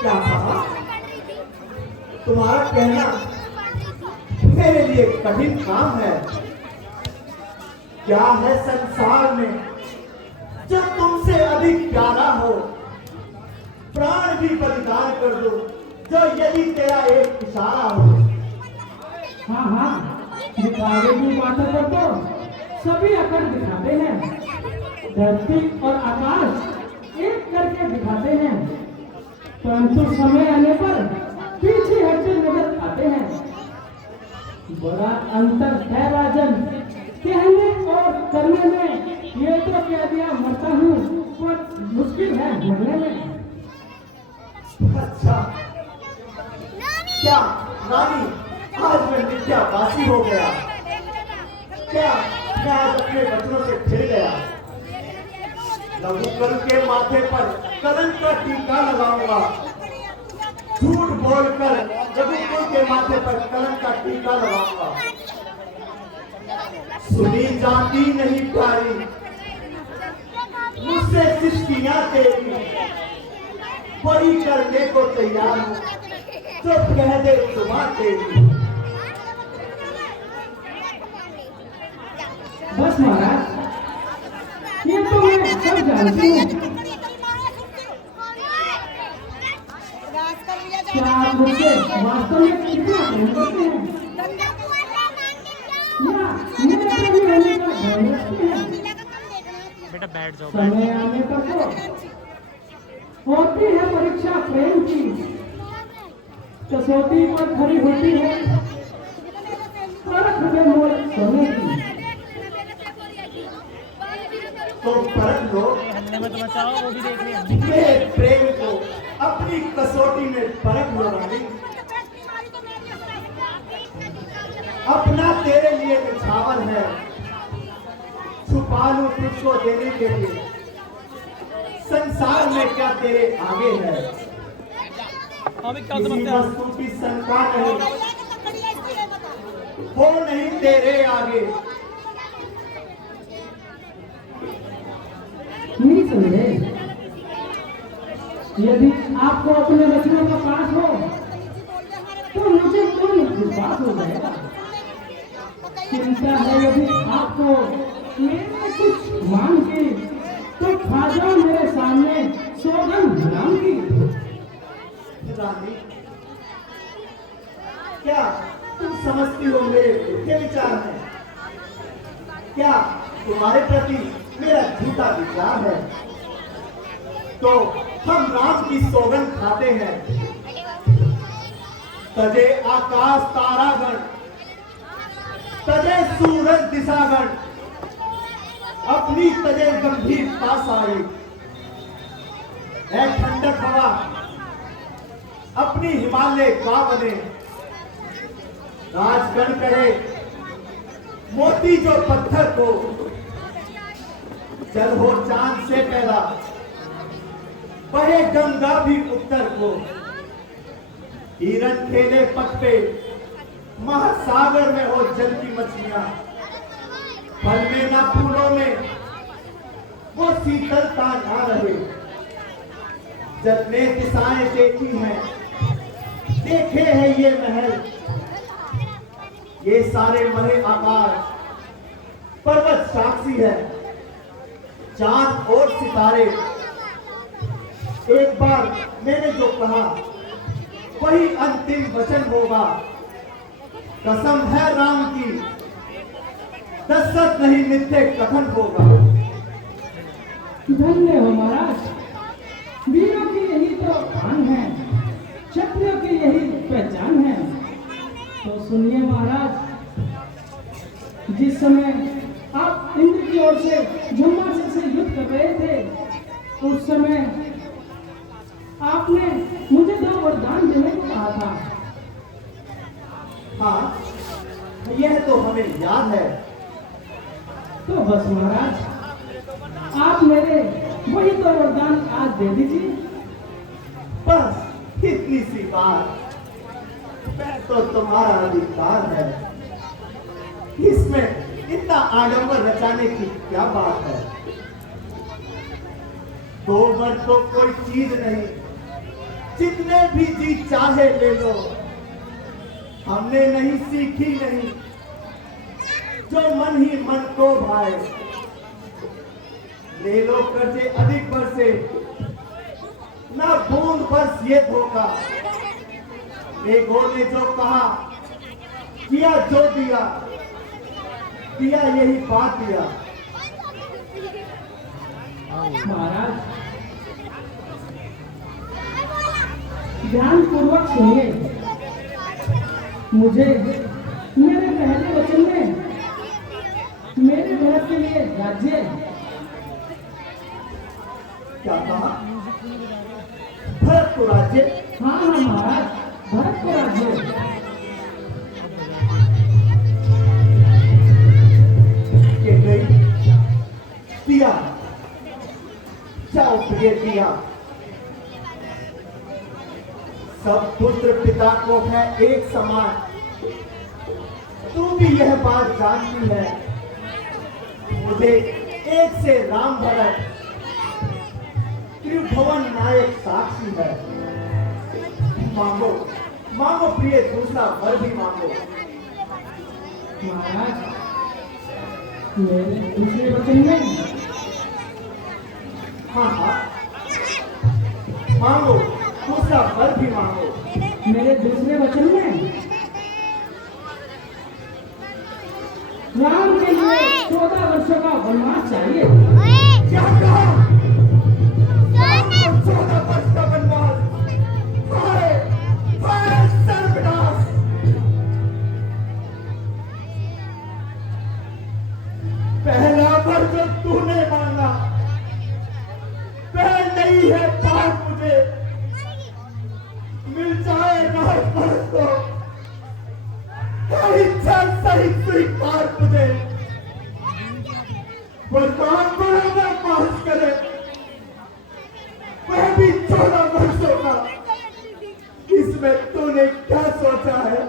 क्या कहा? तुम्हारा कहना मेरे लिए कठिन काम है। क्या है संसार में जो तुमसे अधिक प्यारा हो? प्राण भी बलिदान कर दो जो यदि तेरा एक इशारा हो। हाँ हाँ, दिखावे की बातों पर तो सभी अकड़ दिखाते हैं। धरती और आकाश एक करके दिखाते हैं, परंतु समय आने पर पीछे हटते नजर आते हैं। बड़ा अंतर है राजन, कहने और करने में। ये तो कह दिया मरता हूँ, पर मुश्किल है मरने में। अच्छा, क्या रानी आज मैं मिथ्याभाषी हो गया? क्या मैं आज अपने वचनों से फिर गया? लघुकल के माथे पर कलंक का टीका लगाऊंगा। झूठ बोलकर लघुकल के माथे पर कलंक का टीका लगाऊंगा। सुनी जाती नहीं प्यारी मुझसे सृष्टियां तेरी, वही करने को तैयार हूं जो कह दे सुबह तेरी। बस महाराज, ये तो मैं सब जानती हूँ। क्या आप मुझसे वास्तव में कितना प्रेम करते हैं, या मेरे प्रेमी होने का ध्यान रखते हैं? बेटा बैठ जाओ। समय आने पर तो होती है परीक्षा प्रेम की, कसौटी पर खड़ी होती है परख में मोल सोने की। तो परख लो हल्ले में तो बचाओ, वो भी देख लिया। मेरे प्रेम को अपनी कसौटी में परख लो रानी। अपना तेरे लिए निछावर है, छुपा लूं तुझको देने के लिए। संसार में क्या तेरे आगे है? अभी क्या किसी समझते हैं? वस्तु की शंका नहीं, हो नहीं तेरे आगे। नहीं समझे? यदि आपको अपने वचनों का पास हो तो मुझे कोई विश्वास हो जाएगा। चिंता है यदि आपको मेरे कुछ मांग की, तो खा जाओ मेरे सामने सौगंध नाम की। रानी, क्या तुम समझती हो मेरे झूठे विचार हैं? क्या तुम्हारे प्रति मेरा झूठा विचार है? तो हम राम की सौगंध खाते हैं। तजे आकाश तारागण, तजे सूरज दिशागण, अपनी तजे गंभीर पास आए। है ठंडक हवा अपनी हिमालय का बने। राजगण करे मोती जो पत्थर को, जल हो चांद से पैदा, बहे गंगा भी उत्तर को। हिरन खेले पथ पे, महासागर में हो जल की मछलियां। फल में ना फूलों में वो शीतलता ना रहे। जितने दिशाएं देखी हैं, देखे हैं ये महल, ये सारे मरे आकाश पर्वत साक्षी है। चांद और सितारे, एक बार मैंने जो कहा वही अंतिम वचन होगा। कसम है राम की, दशरथ नहीं मिथ्ये कथन होगा। धन्य हो महाराज, वीरों की यही तो आन है, क्षत्रियों की यही पहचान है। तो सुनिए महाराज, जिस समय आप इंद्र की ओर से ब्रह्मास्त्र से युद्ध कर रहे थे, उस समय आपने मुझे 2 वरदान देने को कहा था। हाँ, यह तो हमें याद है। तो बस महाराज, आप मेरे वही 2 वरदान आज दे दीजिए। बस इतनी सी बात, मैं तो तुम्हारा अधिकार है। इसमें इतना आडंबर रचाने की क्या बात है? 2 वर्ष तो कोई चीज नहीं, जितने भी जी चाहे ले लो, हमने नहीं सीखी नहीं जो मन ही मन को भाए। ले लो कर्जे अधिक बरसे, ना बूंद बरस ये धोखा। मेघों ने जो कहा, किया जो दिया, दिया यही बात दिया। महाराज ध्यान पूर्वक सुनिए। मुझे मेरे पहले वचन में मेरे भरत के लिए राज्य। क्या कहा? भरत को राज्य? हाँ हाँ महाराज, भरत को राज्य। के गई दिया, जाओ प्रिय दिया। सब पुत्र पिता को है एक समान, तू भी यह बात जानती है। मुझे एक से राम भरत त्रिभुवन नायक साक्षी है। मांगो मांगो प्रिय, दूसरा वर भी मांगो। महाराज मेरे दूसरे वचन में हाँ हाँ मांगो, दूसरा वर भी मांगो। मेरे दूसरे वचन में राम के लिए 14 वर्षों का वनवास चाहिए। क्या कहा? 14 वर्ष का वनवास? हाय हाय सर्वनाश! पहला वर जो तूने मांगा वह नहीं है बात मुझे। मिल जाए राजभर तो इच्छा सही स्वीकार मुझे। बलवान बराबर पास करे, वह भी 14 वर्षों का। इसमें तूने क्या सोचा है?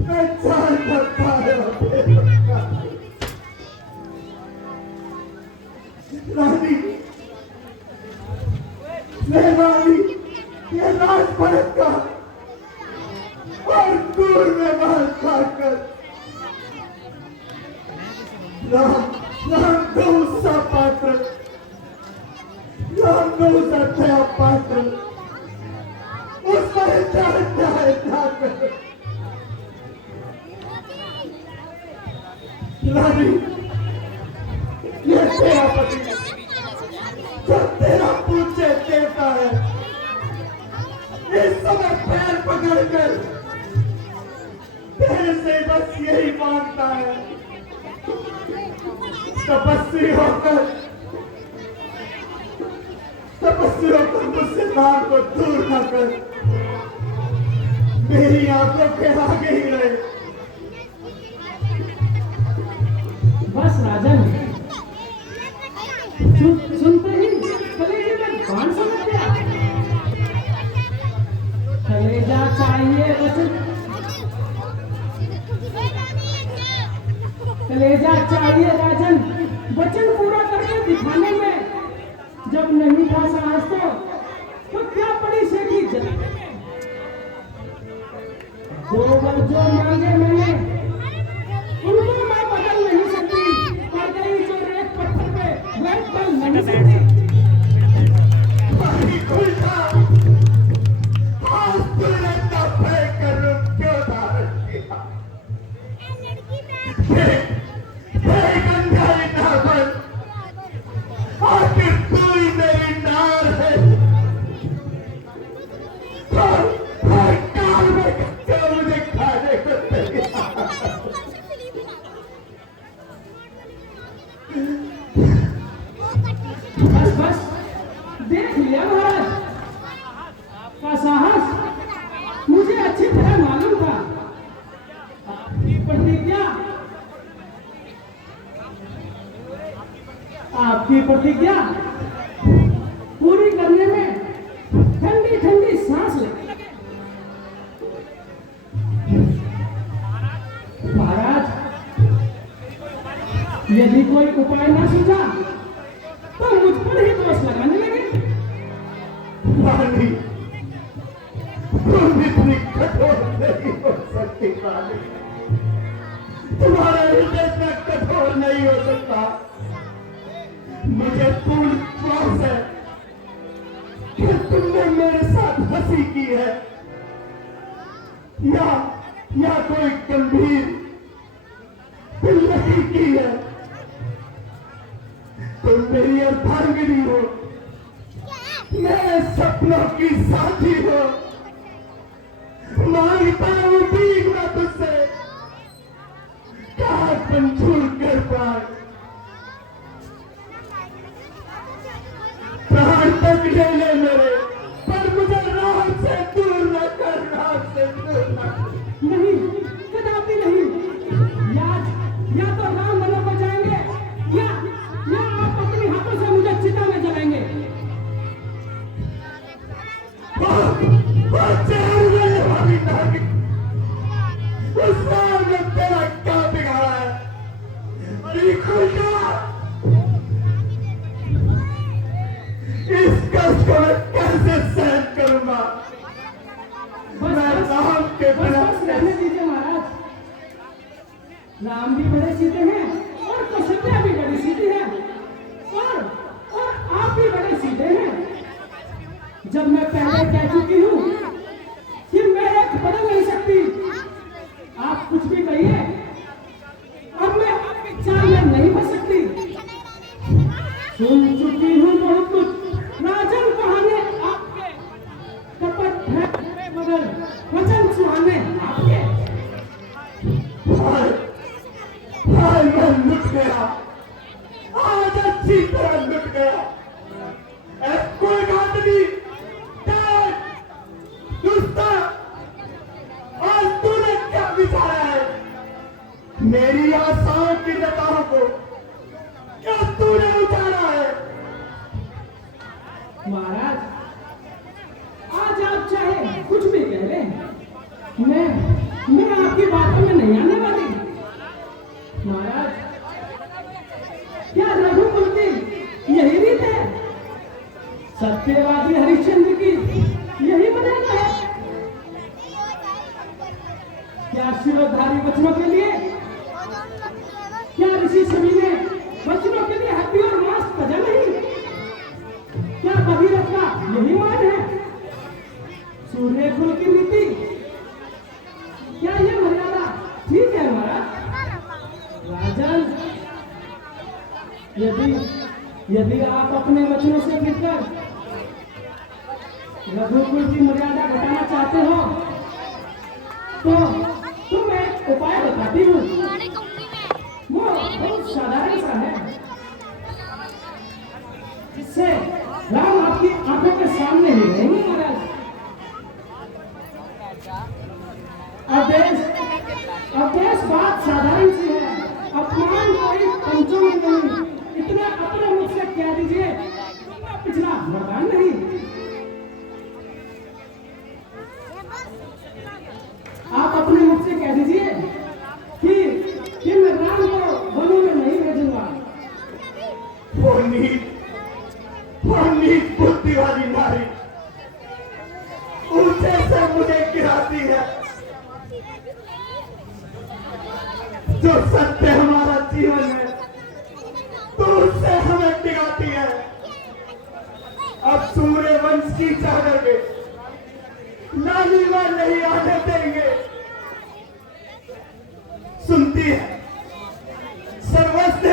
मैं जान न पाया। रानी रानी, ये राज भरत का और दूर में मार खाकर राम राम दो सा पात्र, राम दो सा दया पात्र, उस पर जाए जाकर रानी, ये तेरा पति जो तेरा पूछे देता है, इस समय पैर पकड़कर तेरे से बस यही मांगता है, तपस्वी होकर मुझसे नाम को दूर न कर, मेरी आंखों के आगे ही रहे। बस राजन, सुनते ही कलेजे में बाण सा लग गया। कलेजा चाहिए वचन, कलेजा चाहिए राजन, वचन पूरा करके दिखाने में। जब नहीं था साहस तो क्या पड़ी सेठी जलाने में। जो मांगे मैंने उनको मैं बदल नहीं सकती, पर गई जो रेत पत्थर पे वह बदल नहीं सकती। आज तूने इतना भयंकर रूप क्यों धारण किया? गंगाई नागर, आखिर तू ही मेरी नार है। हर काल में क्या मुझे खाने को तैयार। बस बस देख लिया महाराज, आपका साहस मुझे अच्छी तरह मालूम था। आपकी प्रतिज्ञा पूरी करने में ठंडी ठंडी सांस लेने लगे। महाराज यदि कोई उपाय न सूझा तो मुझ पर ही दोष लगाने लगे। रानी कभी कठोर नहीं हो सकती रानी। तुम्हारा हृदय इतना कठोर नहीं हो सकता। मुझे पूर्ण विश्वास है कि तुमने मेरे साथ हंसी की है या कोई गंभीर नहीं की है। तुम मेरी अर्धांगिनी हो, मेरे सपनों की साथी हो। मांगता हूं भीख मैं तुझसे, कहा मंजूर कर पाए। प्राण तक ले ले मेरे, पर मुझे राह से दूर न कर, राह से दूर न कर। नहीं, कदापि नहीं। या तो राम वनों को जाएंगे या आप अपने हाथों से मुझे चिता में जलाएंगे। उस राम ने तेरा क्या बिगाड़ा है? इस कष्ट को मैं कैसे सहन करूंगा? मैं राम के बिना रहने दीजिए महाराज। राम भी बड़े सीधे हैं और कौशल्या भी बड़ी सीधी है और आप भी बड़े सीधे हैं। जब मैं पहले कह चुकी हूँ कि मैं एक बदल नहीं सकती, आप कुछ भी कहिए, अब मैं आपके चाल में नहीं फंस सकती। सुन चुकी हूँ बहुत कुछ, राजन कहानी आपके, कपट है मगर वचन सुहाने आपके। मैं लुट गया, आज अच्छी तरह लुट गया। कोई बात नहीं, आज तूने क्या बिछाया है? मेरी आशाओं की लताओं को क्या तूने उतारा है? महाराज, आज आप चाहे कुछ भी कह लें, मैं आपकी बातों में नहीं आने वाली। महाराज, क्या रघुकुल की यही रीत है? सत्यवादी हरिश्चंद्र की यही मर्यादा है? क्या शिरोधारी वचनों के लिए, क्या ऋषि सभी ने वचनों के लिए हड्डी और मांस तजा नहीं? क्या भगीरथ का यही मान है? सूर्य कुल की रीति, क्या ये मर्यादा ठीक है महाराज? राजन, यदि आप अपने वचनों से फिरकर रघुकुल की मर्यादा घटाना चाहते हो तो मैं एक उपाय बताती हूँ। वो बहुत साधारण सा है, जिससे राम आपकी आंखों के सामने ही रहेंगे महाराज। अवदेश बात साधारण सी है, अपमान कोई पंचों में नहीं। इतना अपने मुख से कह दीजिए, पिछला मकान नहीं। आप अपने मुख से कह दीजिए कि मैं राम को वनों में नहीं भेजूंगा। वो नीच बुद्धि वाली नारी ऊंचे से मुझे गिराती है। जो सत्य हमारा जीवन है तो उससे हमें टिकाती है। अब सूर्य वंश की चादर में लालिमा नहीं आने देंगे। सुनती है, सर्वस्व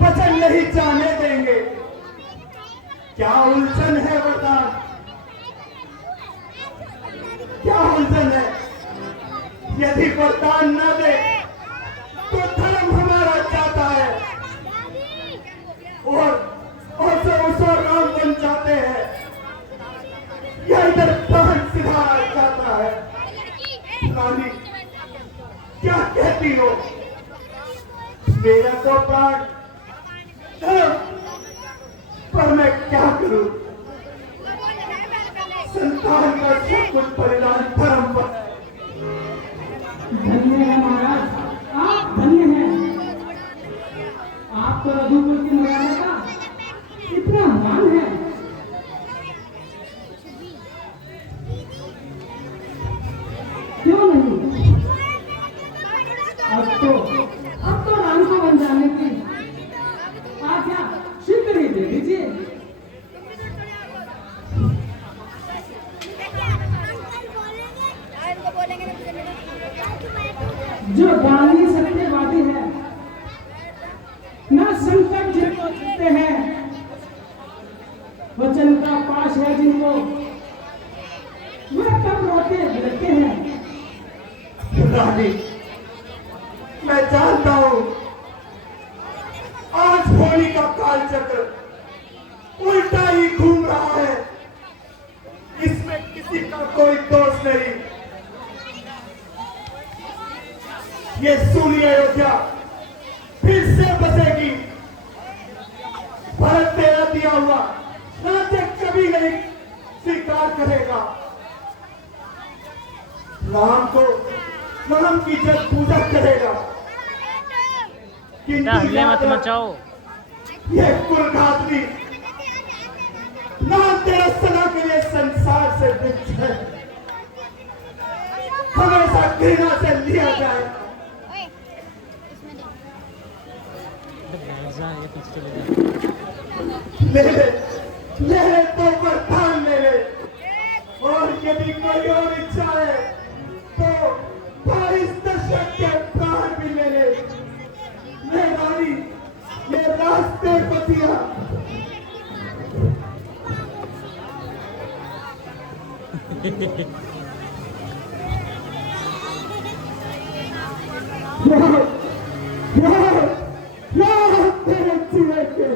वचन नहीं जाने देंगे। क्या उलझन है वरदान, क्या उलझन है? यदि वरदान न दे तो धर्म हमारा जाता है और राम बन जाते हैं, या इधर प्राण सिधा जाता है। रानी, क्या कहती हो? मेरा तो प्राण, पर मैं क्या करूं? संतान का सब कुछ परिणाम धर्म पर। धन्य है महाराज, आप धन्य हैं। आपको रघुकुल की मर्यादा का इतना मान है। वचन का पाश है जिनको वे कब रोते बिलखते हैं। रानी, मैं जानता हूं आज होली का काल चक्र उल्टा ही घूम रहा है, इसमें किसी का कोई दोष नहीं। ये सूर्य अयोध्या फिर से बसेगी। भारत तेरा दिया हुआ राज्य कभी नहीं स्वीकार करेगा। राम को राम की जब पूजा करेगा, बेटा हल्ले मत मचाओ। ये कुलघातनी नाम तेरा सदा के लिए संसार से विच है, हमेशा घृणा से लिया जाए। बैठ जा, ये पीछे चले जा। ले ले तो वरदान ले ले, और यदि कोई और इच्छा है तो 22 दशक के प्राण भी ले ले। मैं रानी, ये रास्ते पतिया। तेरे जीवन के